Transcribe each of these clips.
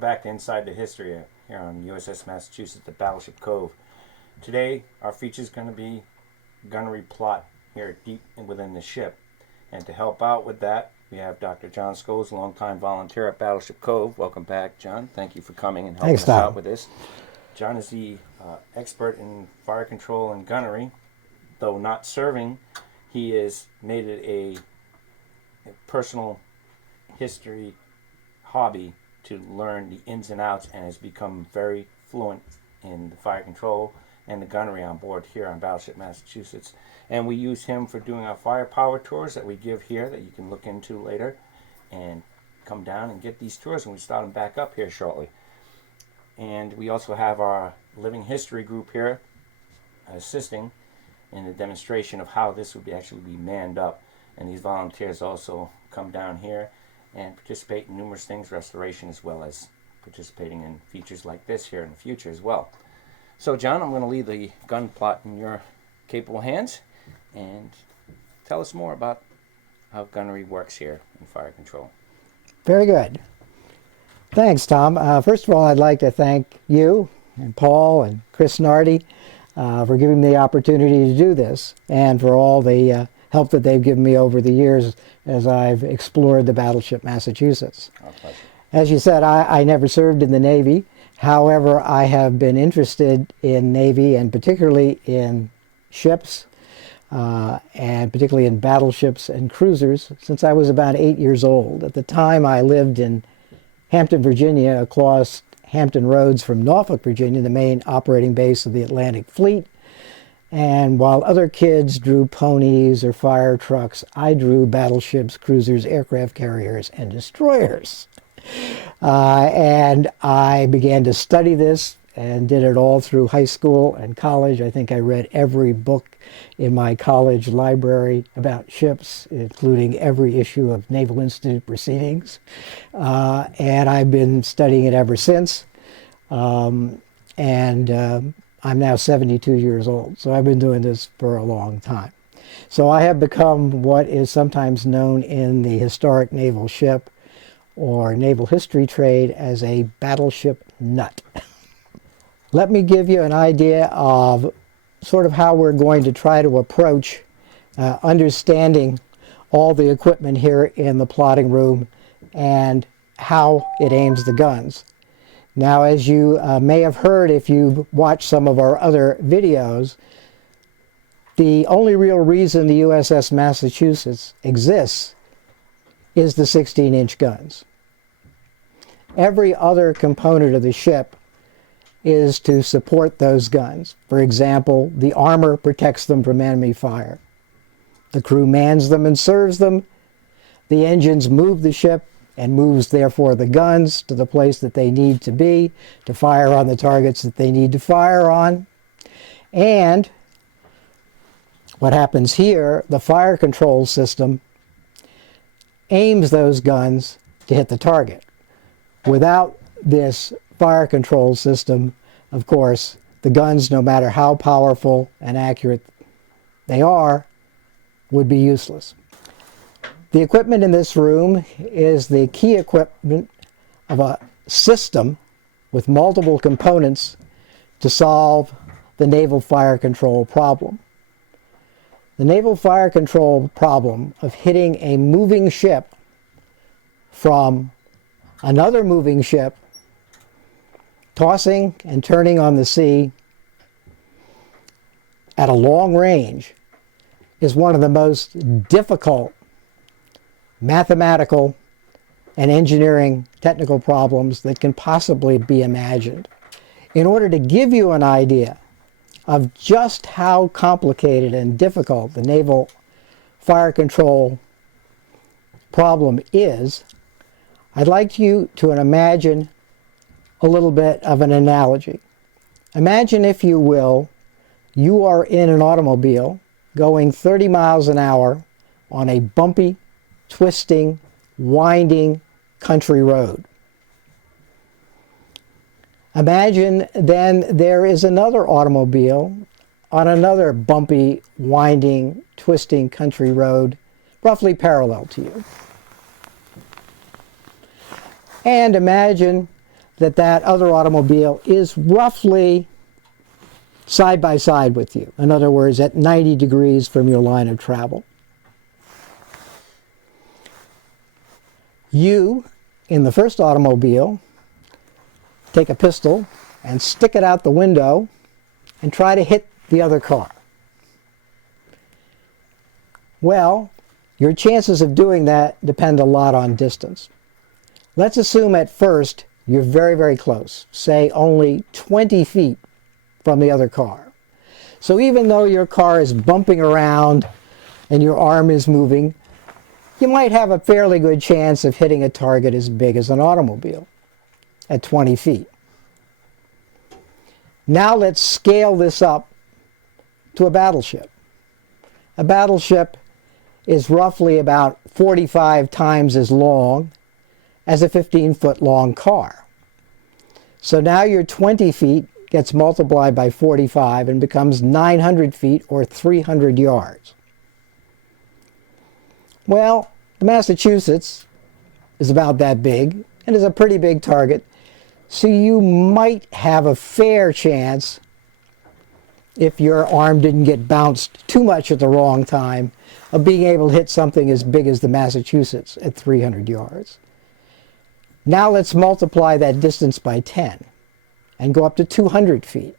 back to Inside the History here on USS Massachusetts, the Battleship Cove. Today, our feature is going to be gunnery plot here deep within the ship. And to help out with that, we have Dr. John Scholes, a longtime volunteer at Battleship Cove. Welcome back, John. Thank you for coming and helping us out with this. John is the expert in fire control and gunnery. Though not serving, he has made it a personal history hobby to learn the ins and outs, and has become very fluent in the fire control and the gunnery on board here on Battleship Massachusetts. And we use him for doing our firepower tours that we give here that you can look into later and come down and get these tours, and we start them back up here shortly. And we also have our living history group here assisting in the demonstration of how this would actually be manned up. And these volunteers also come down here and participate in numerous things, restoration, as well as participating in features like this here in the future as well. So John, I'm going to leave the gun plot in your capable hands, and tell us more about how gunnery works here in fire control. Very good. Thanks, Tom. First of all, I'd like to thank you and Paul and Chris Nardi for giving me the opportunity to do this, and for all the help that they've given me over the years as I've explored the Battleship Massachusetts. Our pleasure. As you said, I never served in the Navy. However, I have been interested in Navy, and particularly in ships, and particularly in battleships and cruisers, since I was about 8 years old. At the time, I lived in Hampton, Virginia, across Hampton Roads from Norfolk, Virginia, the main operating base of the Atlantic Fleet. And while other kids drew ponies or fire trucks, I drew battleships, cruisers, aircraft carriers, and destroyers. And I began to study this and did it all through high school and college. I think I read every book in my college library about ships, including every issue of Naval Institute Proceedings. And I've been studying it ever since. I'm now 72 years old, so I've been doing this for a long time. So I have become what is sometimes known in the historic naval ship or naval history trade as a battleship nut. Let me give you an idea of sort of how we're going to try to approach understanding all the equipment here in the plotting room and how it aims the guns. Now, as you may have heard if you've watched some of our other videos, the only real reason the USS Massachusetts exists is the 16-inch guns. Every other component of the ship is to support those guns. For example, the armor protects them from enemy fire. The crew mans them and serves them. The engines move the ship and moves, therefore, the guns to the place that they need to be to fire on the targets that they need to fire on. And what happens here, the fire control system aims those guns to hit the target. Without this fire control system, of course, the guns, no matter how powerful and accurate they are, would be useless. The equipment in this room is the key equipment of a system with multiple components to solve the naval fire control problem. The naval fire control problem of hitting a moving ship from another moving ship, tossing and turning on the sea at a long range, is one of the most difficult mathematical and engineering technical problems that can possibly be imagined. In order to give you an idea of just how complicated and difficult the naval fire control problem is, I'd like you to imagine a little bit of an analogy. Imagine, if you will, you are in an automobile going 30 miles an hour on a bumpy, twisting, winding country road. Imagine then there is another automobile on another bumpy, winding, twisting country road, roughly parallel to you. And imagine that that other automobile is roughly side by side with you. In other words, at 90 degrees from your line of travel. You, in the first automobile, take a pistol and stick it out the window and try to hit the other car. Well, your chances of doing that depend a lot on distance. Let's assume at first you're very, very close, say only 20 feet from the other car. So even though your car is bumping around and your arm is moving, you might have a fairly good chance of hitting a target as big as an automobile at 20 feet. Now let's scale this up to a battleship. A battleship is roughly about 45 times as long as a 15-foot long car. So now your 20 feet gets multiplied by 45 and becomes 900 feet or 300 yards. Well, the Massachusetts is about that big and is a pretty big target, so you might have a fair chance, if your arm didn't get bounced too much at the wrong time, of being able to hit something as big as the Massachusetts at 300 yards. Now let's multiply that distance by 10 and go up to 200 feet.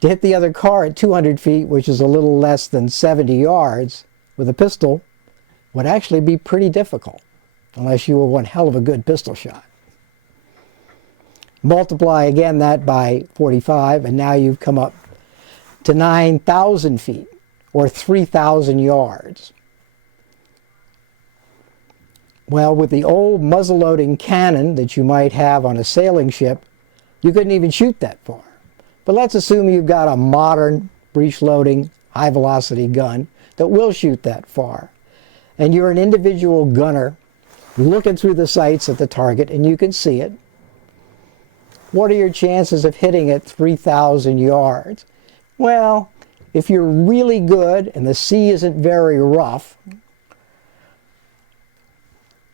To hit the other car at 200 feet, which is a little less than 70 yards, with a pistol, would actually be pretty difficult, unless you were one hell of a good pistol shot. Multiply again that by 45, and now you've come up to 9,000 feet, or 3,000 yards. Well, with the old muzzle-loading cannon that you might have on a sailing ship, you couldn't even shoot that far. But let's assume you've got a modern breech-loading, high-velocity gun that will shoot that far. And you're an individual gunner looking through the sights at the target, and you can see it. What are your chances of hitting it 3,000 yards? Well, if you're really good and the sea isn't very rough,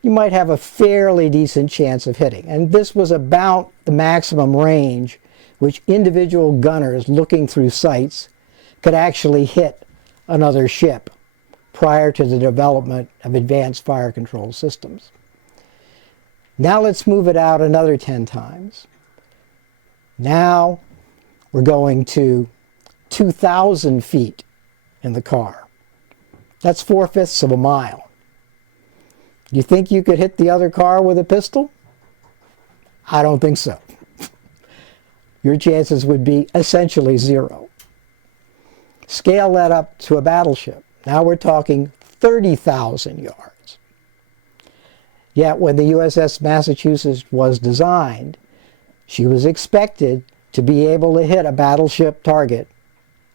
you might have a fairly decent chance of hitting. And this was about the maximum range which individual gunners looking through sights could actually hit another ship prior to the development of advanced fire control systems. Now let's move it out another 10 times. Now we're going to 2,000 feet in the car. That's 4/5 of a mile. You think you could hit the other car with a pistol? I don't think so. Your chances would be essentially zero. Scale that up to a battleship. Now we're talking 30,000 yards. Yet when the USS Massachusetts was designed, she was expected to be able to hit a battleship target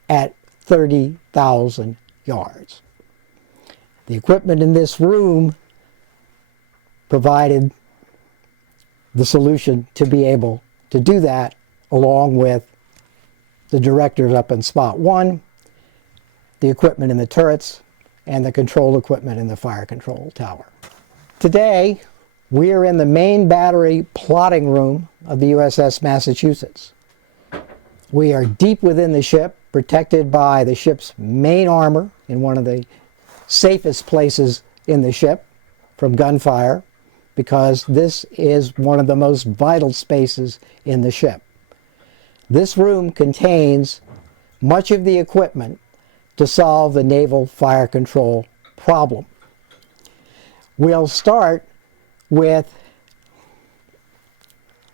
at 30,000 yards. The equipment in this room provided the solution to be able to do that, along with the directors up in Spot 1, the equipment in the turrets, and the control equipment in the fire control tower. Today, we are in the main battery plotting room of the USS Massachusetts. We are deep within the ship, protected by the ship's main armor in one of the safest places in the ship from gunfire, because this is one of the most vital spaces in the ship. This room contains much of the equipment to solve the naval fire control problem. We'll start with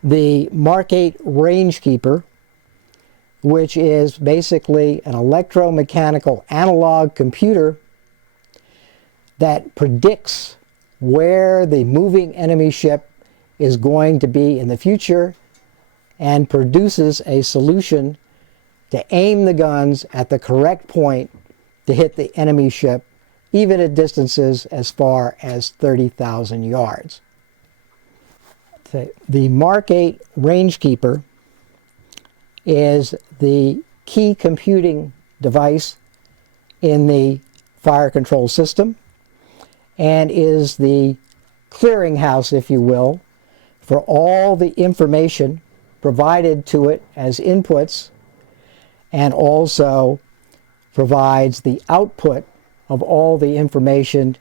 the Mark 8 Rangekeeper, which is basically an electromechanical analog computer that predicts where the moving enemy ship is going to be in the future and produces a solution to aim the guns at the correct point to hit the enemy ship, even at distances as far as 30,000 yards. The Mark 8 Rangekeeper is the key computing device in the fire control system and is the clearinghouse, if you will, for all the information provided to it as inputs, and also provides the output of all the information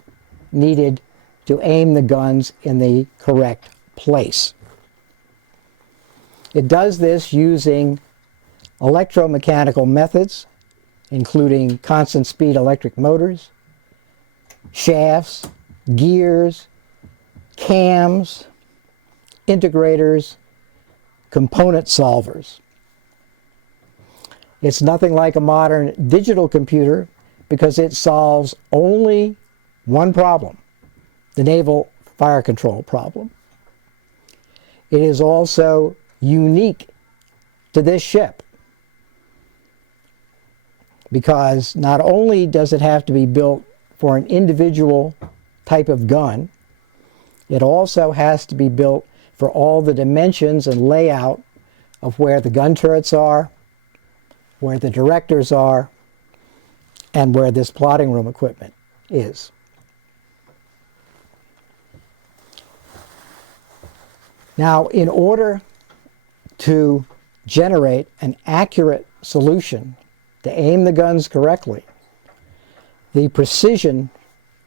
needed to aim the guns in the correct place. It does this using electromechanical methods, including constant speed electric motors, shafts, gears, cams, integrators, component solvers. It's nothing like a modern digital computer because it solves only one problem, the naval fire control problem. It is also unique to this ship because not only does it have to be built for an individual type of gun, it also has to be built for all the dimensions and layout of where the gun turrets are, where the directors are, and where this plotting room equipment is. Now, in order to generate an accurate solution to aim the guns correctly, the precision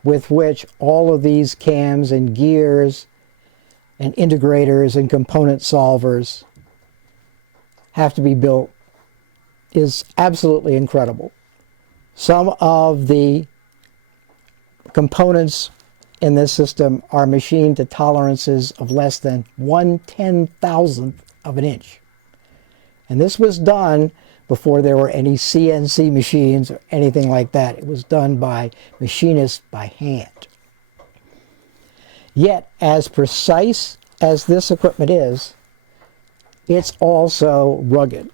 with which all of these cams and gears and integrators and component solvers have to be built is absolutely incredible. Some of the components in this system are machined to tolerances of less than 1/10,000th of an inch. And this was done before there were any CNC machines or anything like that. It was done by machinists by hand. Yet, as precise as this equipment is, it's also rugged.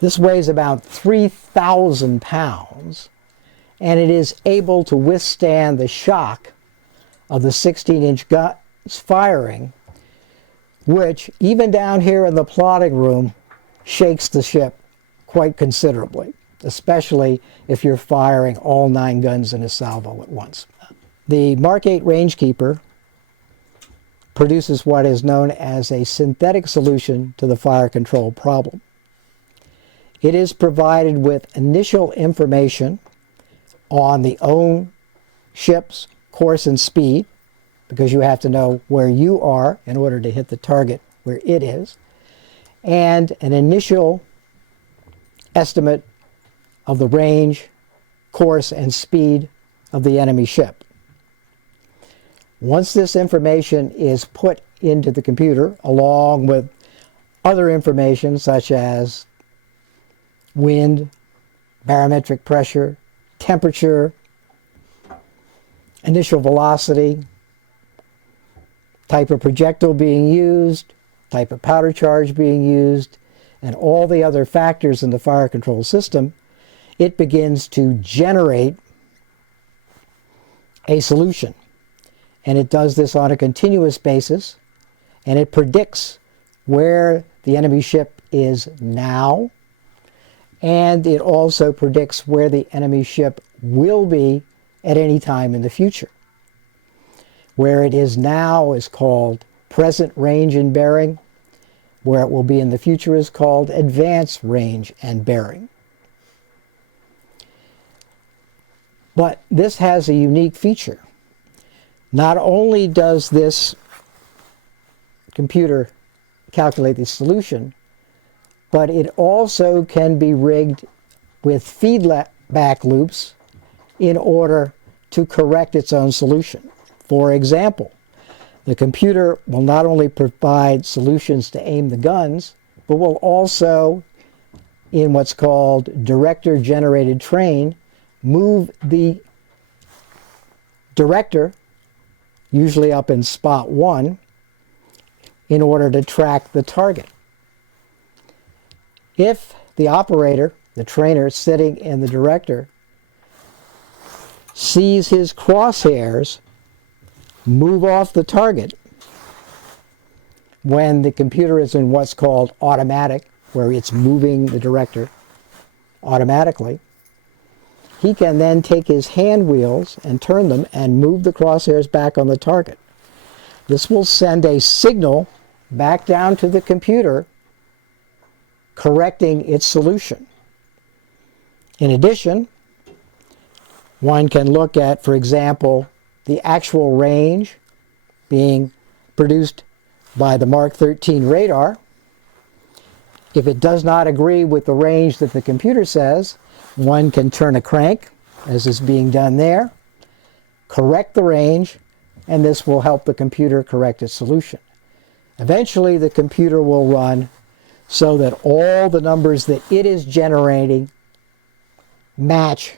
This weighs about 3,000 pounds, and it is able to withstand the shock of the 16-inch guns firing, which, even down here in the plotting room, shakes the ship quite considerably, especially if you're firing all 9 guns in a salvo at once. The Mark 8 Rangekeeper produces what is known as a synthetic solution to the fire control problem. It is provided with initial information on the own ship's course and speed, because you have to know where you are in order to hit the target where it is, and an initial estimate of the range, course, and speed of the enemy ship. Once this information is put into the computer, along with other information such as wind, barometric pressure, temperature, initial velocity, type of projectile being used, type of powder charge being used, and all the other factors in the fire control system, it begins to generate a solution. And it does this on a continuous basis, and it predicts where the enemy ship is now, and it also predicts where the enemy ship will be at any time in the future. Where it is now is called present range and bearing. Where it will be in the future is called advanced range and bearing. But this has a unique feature. Not only does this computer calculate the solution, but it also can be rigged with feedback loops in order to correct its own solution. For example, the computer will not only provide solutions to aim the guns, but will also, in what's called director-generated train, move the director, usually up in spot 1, in order to track the target. If the operator, the trainer sitting in the director, sees his crosshairs move off the target when the computer is in what's called automatic, where it's moving the director automatically, he can then take his hand wheels and turn them and move the crosshairs back on the target. This will send a signal back down to the computer correcting its solution. In addition, one can look at, for example, the actual range being produced by the Mark 13 radar. If it does not agree with the range that the computer says, one can turn a crank, as is being done there, correct the range, and this will help the computer correct its solution. Eventually, the computer will run so that all the numbers that it is generating match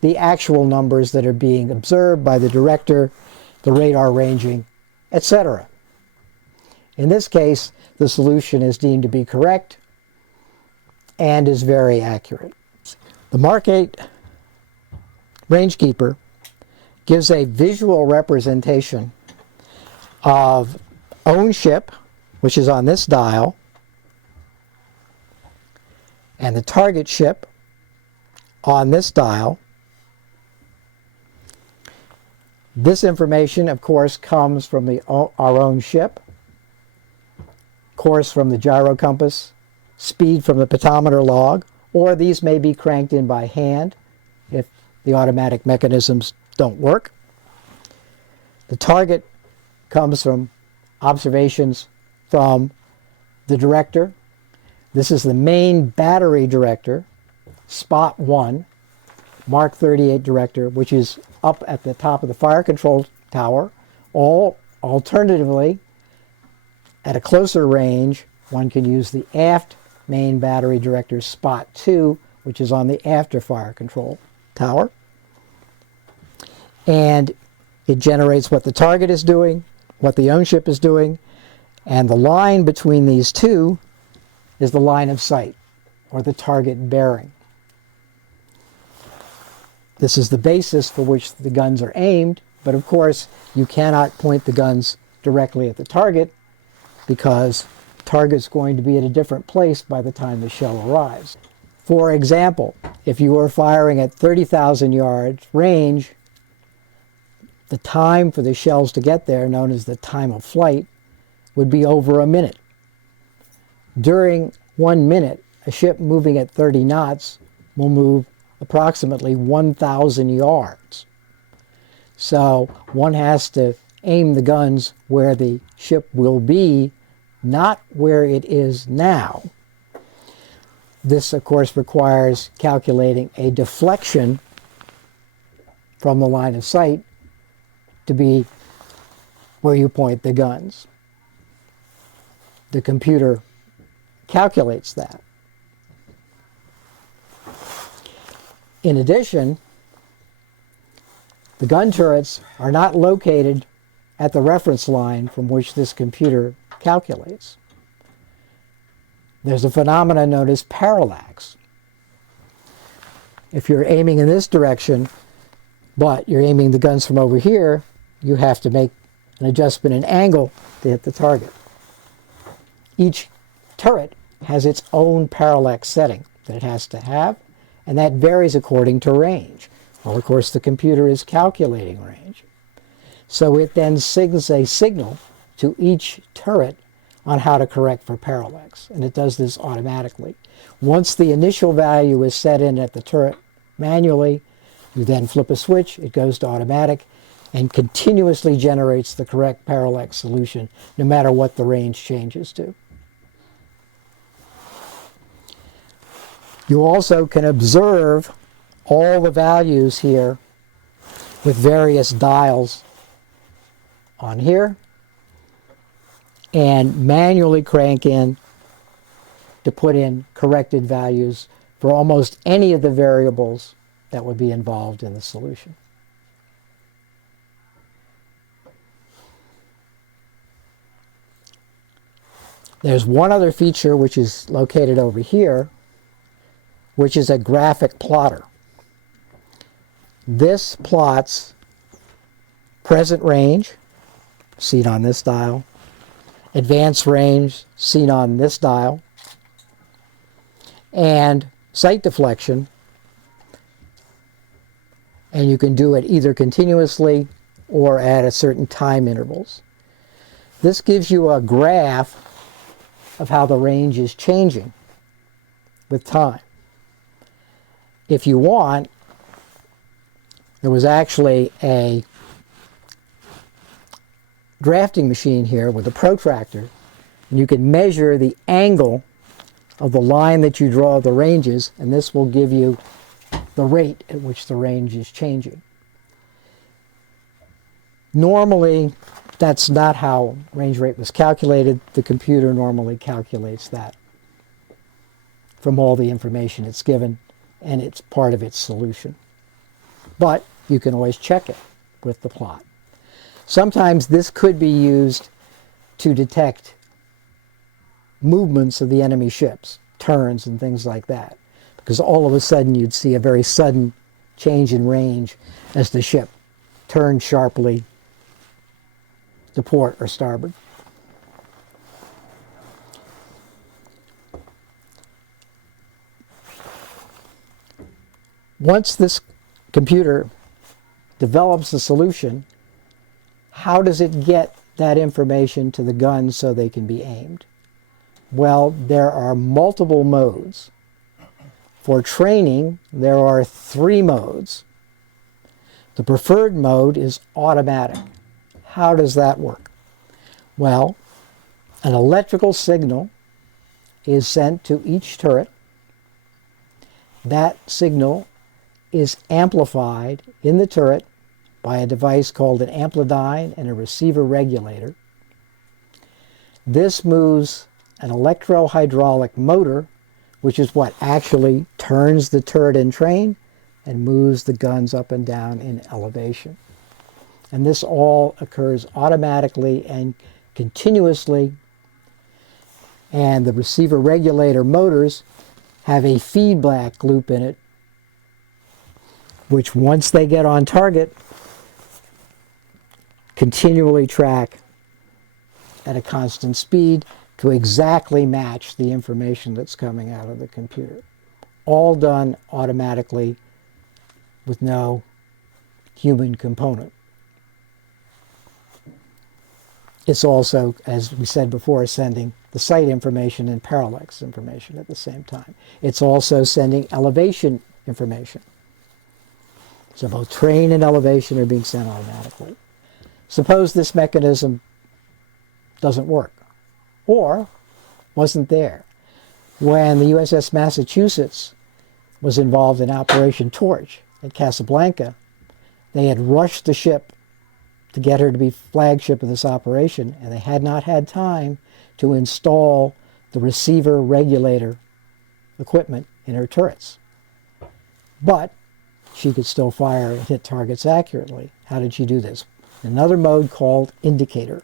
the actual numbers that are being observed by the director, the radar ranging, etc. In this case, the solution is deemed to be correct and is very accurate. The Mark 8 Rangekeeper gives a visual representation of own ship, which is on this dial, and the target ship on this dial. This information, of course, comes from our own ship, course from the gyro compass, speed from the pedometer log, or these may be cranked in by hand if the automatic mechanisms don't work. The target comes from observations from the director. This is the main battery director, Spot 1, Mark 38 director, which is up at the top of the fire control tower. Alternatively, at a closer range, one can use the aft main battery director, Spot 2, which is on the after fire control tower. And it generates what the target is doing, what the own ship is doing, and the line between these two is the line of sight, or the target bearing. This is the basis for which the guns are aimed, but of course you cannot point the guns directly at the target because the target's going to be at a different place by the time the shell arrives. For example, if you were firing at 30,000 yards range, the time for the shells to get there, known as the time of flight, would be over a minute. During 1 minute, a ship moving at 30 knots will move approximately 1,000 yards. So one has to aim the guns where the ship will be, not where it is now. This, of course, requires calculating a deflection from the line of sight to be where you point the guns. The computer calculates that. In addition, the gun turrets are not located at the reference line from which this computer calculates. There's a phenomenon known as parallax. If you're aiming in this direction, but you're aiming the guns from over here, you have to make an adjustment in angle to hit the target. Each turret has its own parallax setting that it has to have, and that varies according to range. Well, of course, the computer is calculating range. So it then sends a signal to each turret on how to correct for parallax, and it does this automatically. Once the initial value is set in at the turret manually, you then flip a switch, it goes to automatic, and continuously generates the correct parallax solution, no matter what the range changes to. You also can observe all the values here with various dials on here and manually crank in to put in corrected values for almost any of the variables that would be involved in the solution. There's one other feature which is located over here, which is a graphic plotter. This plots present range, seen on this dial, advanced range, seen on this dial, and sight deflection, and you can do it either continuously or at a certain time intervals. This gives you a graph of how the range is changing with time. If you want, there was actually a drafting machine here with a protractor, and you can measure the angle of the line that you draw the ranges, and this will give you the rate at which the range is changing. Normally, that's not how range rate was calculated. The computer normally calculates that from all the information it's given, and it's part of its solution. But you can always check it with the plot. Sometimes this could be used to detect movements of the enemy ships, turns and things like that, because all of a sudden you'd see a very sudden change in range as the ship turned sharply to port or starboard. Once this computer develops a solution, how does it get that information to the guns so they can be aimed? Well, there are multiple modes. For training, there are 3 modes. The preferred mode is automatic. How does that work? Well, an electrical signal is sent to each turret. That signal is amplified in the turret by a device called an amplidyne and a receiver regulator. This moves an electro-hydraulic motor, which is what actually turns the turret in train and moves the guns up and down in elevation. And this all occurs automatically and continuously, and the receiver regulator motors have a feedback loop in it, which once they get on target, continually track at a constant speed to exactly match the information that's coming out of the computer. All done automatically with no human component. It's also, as we said before, sending the sight information and parallax information at the same time. It's also sending elevation information. So both train and elevation are being sent automatically. Suppose this mechanism doesn't work or wasn't there. When the USS Massachusetts was involved in Operation Torch at Casablanca, they had rushed the ship to get her to be flagship of this operation, and they had not had time to install the receiver regulator equipment in her turrets. But she could still fire and hit targets accurately. How did she do this? Another mode called indicator.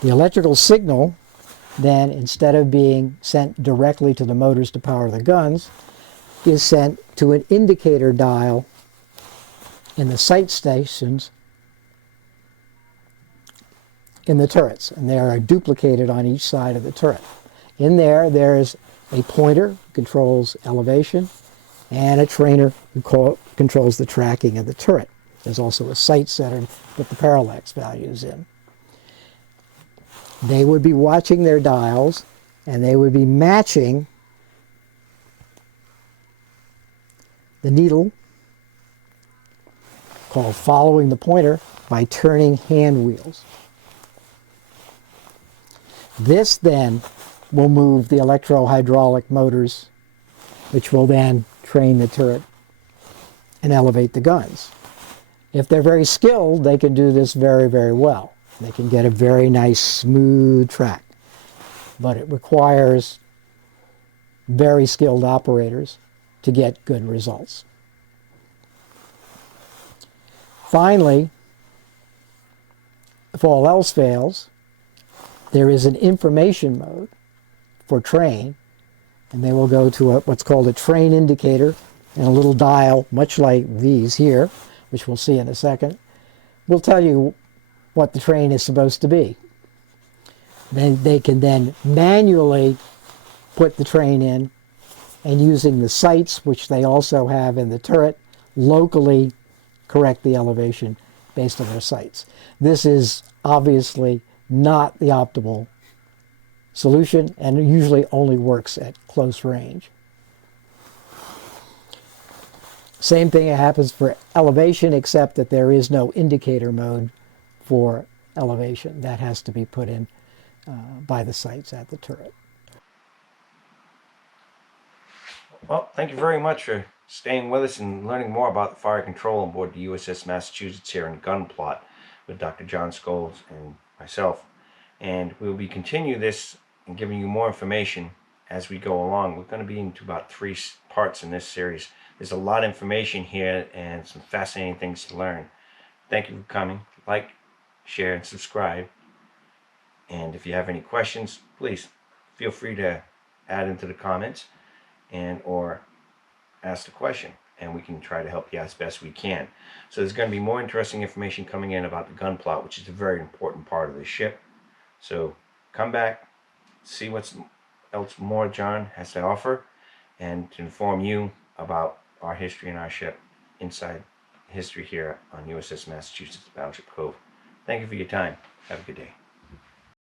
The electrical signal then, instead of being sent directly to the motors to power the guns, is sent to an indicator dial in the sight stations in the turrets, and they are duplicated on each side of the turret. In there, there's a pointer who controls elevation and a trainer who controls the tracking of the turret. There's also a sight setter to put the parallax values in. They would be watching their dials, and they would be matching the needle, called following the pointer, by turning hand wheels. This then will move the electro-hydraulic motors, which will then train the turret and elevate the guns. If they're very skilled, they can do this very, very well. They can get a very nice, smooth track. But it requires very skilled operators to get good results. Finally, if all else fails, there is an information mode for train, and they will go to what's called a train indicator and a little dial, much like these here, which we'll see in a second, will tell you what the train is supposed to be. Then they can then manually put the train in, and using the sights, which they also have in the turret, locally correct the elevation based on their sights. This is obviously not the optimal solution, and it usually only works at close range. Same thing happens for elevation, except that there is no indicator mode for elevation. That has to be put in by the sights at the turret. Well, thank you very much for staying with us and learning more about the fire control on board the USS Massachusetts here in Gun Plot with Dr. John Scholes and myself. And we will be continue this and giving you more information as we go along. We're going to be into about 3 parts in this series. There's a lot of information here and some fascinating things to learn. Thank you for coming. Like, share, and subscribe. And if you have any questions, please feel free to add into the comments and or ask the question, and we can try to help you as best we can. So there's going to be more interesting information coming in about the gun plot, which is a very important part of the ship. So come back, see what else more John has to offer, and to inform you about our history and our ship inside history here on USS Massachusetts Battleship Cove. Thank you for your time. Have a good day.